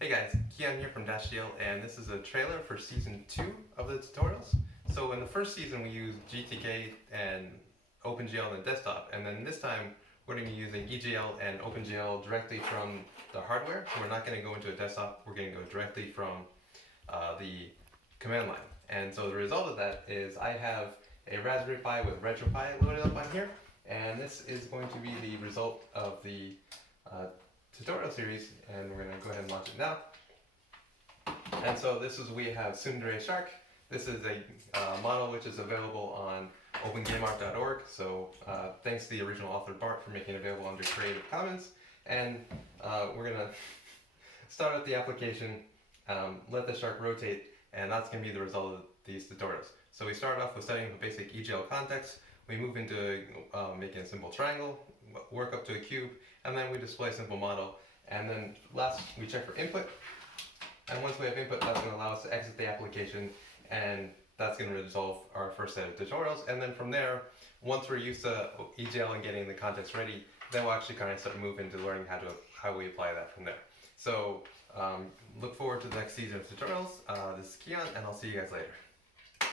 Hey guys, Seaon here from DashGL, and this is a trailer for Season 2 of the tutorials. So in the first season we used GTK and OpenGL on the desktop, and then this time we're going to be using EGL and OpenGL directly from the hardware. We're not going to go into a desktop, we're going to go directly from the command line. And so the result of that is I have a Raspberry Pi with RetroPie loaded up on here, and this is going to be the result of the tutorial series, and we're going to go ahead and launch it now. And so we have Tsundere Shark. This is a model which is available on opengameart.org, so thanks to the original author Bart for making it available under Creative Commons. And we're going to start with the application, let the shark rotate, and that's going to be the result of these tutorials. So we start off with setting up a basic EGL context, we move into making a simple triangle, work up to a cube, and then we display a simple model. And then last, we check for input. And once we have input, that's going to allow us to exit the application, and that's going to resolve our first set of tutorials. And then from there, once we're used to EGL and getting the context ready, then we'll actually kind of start moving to learning how we apply that from there. So look forward to the next season of tutorials. This is Seaon, and I'll see you guys later.